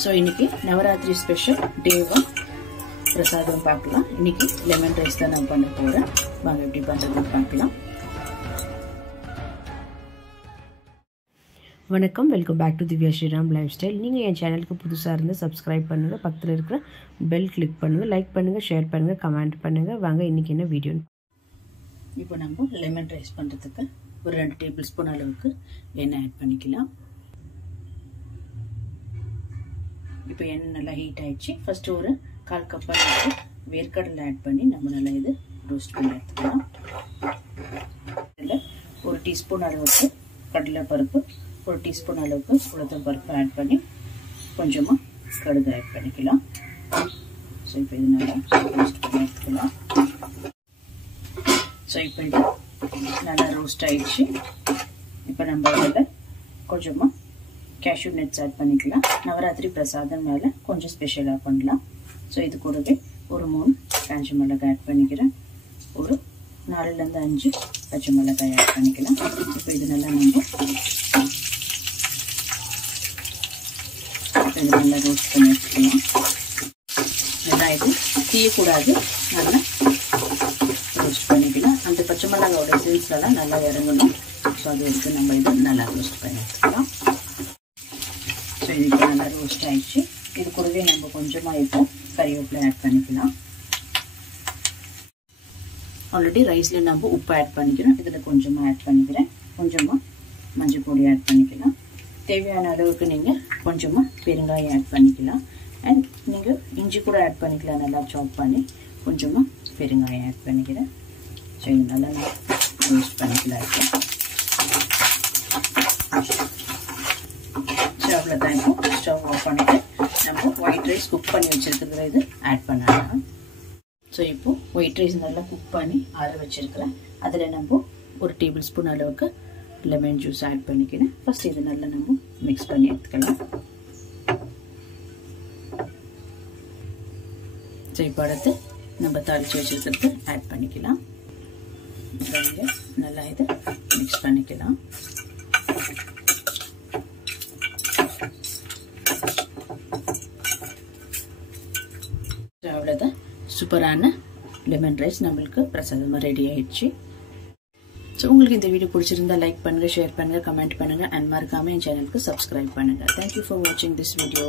So இன்னைக்கு Navaratri special day 1 பிரசாதம் பார்க்கலாம். இன்னைக்கு லெமன் ரைஸ் தான் நான் பண்ண போறேன். வாங்க எப்படி பண்றதுன்னு பார்க்கலாம். வணக்கம், welcome back to Divya Sriram lifestyle. நீங்கள் என் சேனலுக்கு புதுசாக இருந்து சப்ஸ்கிரைப் பண்ணுங்கள், பக்கத்தில் இருக்கிற பெல் கிளிக் பண்ணுங்கள், லைக் பண்ணுங்கள், ஷேர் பண்ணுங்கள், கமெண்ட் பண்ணுங்கள். வாங்க இன்றைக்கி என்ன வீடியோ. இப்போ நம்ம லெமன் ரைஸ் பண்ணுறதுக்கு ஒரு 2 டேபிள் ஸ்பூன் அளவுக்கு எண்ணெய் ஆட் பண்ணிக்கலாம். இப்போ எண்ணெய் நல்லா ஹீட் ஆயிடுச்சு. ஃபஸ்ட்டு ஒரு 1/4 கப் அளவுக்கு வேர்க்கடலை ஆட் பண்ணி நம்ம நல்லா இது ரோஸ்ட் பண்ணி எடுத்துக்கலாம். இதில் 1 டீஸ்பூன் அளவுக்கு கடலை பருப்பு, 1 டீஸ்பூன் அளவுக்கு உளுத்தம் பருப்பு ஆட் பண்ணி கொஞ்சமாக கடுகு ஆட் பண்ணிக்கலாம். ஸோ இப்போ இது நல்லா ரோஸ்ட் பண்ணி எடுத்துக்கலாம். ஸோ இப்போ இது நல்லா ரோஸ்ட் ஆயிடுச்சு. இப்போ நம்ம இதில் கொஞ்சமாக கேஷ்யூ நட்ஸ் ஆட் பண்ணிக்கலாம். நவராத்திரி பிரசாதம் மேலே கொஞ்சம் ஸ்பெஷலாக பண்ணலாம். ஸோ இது கூடவே ஒரு 3 காஞ்ச மிளகாய் ஆட் பண்ணிக்கிறேன். ஒரு 4லேருந்து 5 பச்சை மிளகாய் ஆட் பண்ணிக்கலாம். இப்போ இது நல்லா நம்ம இது நல்லா ரோஸ்ட் பண்ணி எடுத்துக்கலாம். நல்லா இது தீயக்கூடாது, நல்லா ரோஸ்ட் பண்ணிக்கலாம். அந்த பச்சை மிளகாயோட சீல்ஸ் எல்லாம் நல்லா இறங்கணும். ஸோ அது வரைக்கும் நம்ம இது நல்லா ரோஸ்ட் பண்ணி எடுத்துக்கலாம். ஸோ இது இப்போ நல்லா ரோஸ்ட் ஆயிடுச்சு. இது கூடவே நம்ம கொஞ்சமாக இப்போ கறிவேப்பிலை ஆட் பண்ணிக்கலாம். ஆல்ரெடி ரைஸில் நம்ம உப்பு ஆட் பண்ணிக்கிறோம். இதில் கொஞ்சமாக ஆட் பண்ணிக்கிறேன். கொஞ்சமாக மஞ்சள் பொடி ஆட் பண்ணிக்கலாம். தேவையான அளவுக்கு நீங்கள் கொஞ்சமாக பெருங்காயம் ஆட் பண்ணிக்கலாம். அண்ட் நீங்கள் இஞ்சி கூட ஆட் பண்ணிக்கலாம். நல்லா சாப் பண்ணி கொஞ்சமாக பெருங்காயம் ஆட் பண்ணிக்கிறேன். ஸோ இது நல்லா ரோஸ்ட் பண்ணிக்கலாம். ஸோ அவ்வளோதான். இப்போ ஸ்டவ் ஆஃப் பண்ணிவிட்டு நம்ம ஒயிட் ரைஸ் குக் பண்ணி வச்சுருக்கிறத இது ஆட் பண்ணலாம். ஸோ இப்போது ஒயிட் ரைஸ் நல்லா குக் பண்ணி ஆற வச்சுருக்கிறேன். அதில் நம்ம 1 டேபிள் ஸ்பூன் அளவுக்கு லெமன் ஜூஸ் ஆட் பண்ணிக்கிறேன். ஃபர்ஸ்ட் இது நல்லா நம்ம மிக்ஸ் பண்ணி எடுத்துக்கலாம். ஸோ இப்போ அடுத்து நம்ம தாளித்து வச்சுருக்கிறது ஆட் பண்ணிக்கலாம். நல்லா இதை மிக்ஸ் பண்ணிக்கலாம். ஸோ அவ்வளோதான், சூப்பரான லெமன் ரைஸ் நம்மளுக்கு பிரசாதமாக ரெடி ஆயிடுச்சு. ஸோ உங்களுக்கு இந்த வீடியோ பிடிச்சிருந்தா லைக் பண்ணுங்கள், ஷேர் பண்ணுங்கள், கமெண்ட் பண்ணுங்கள், அண்ட் மறக்காமல் என் சேனலுக்கு சப்ஸ்கிரைப் பண்ணுங்கள். தேங்க்யூ ஃபார் வாட்சிங் திஸ் வீடியோ.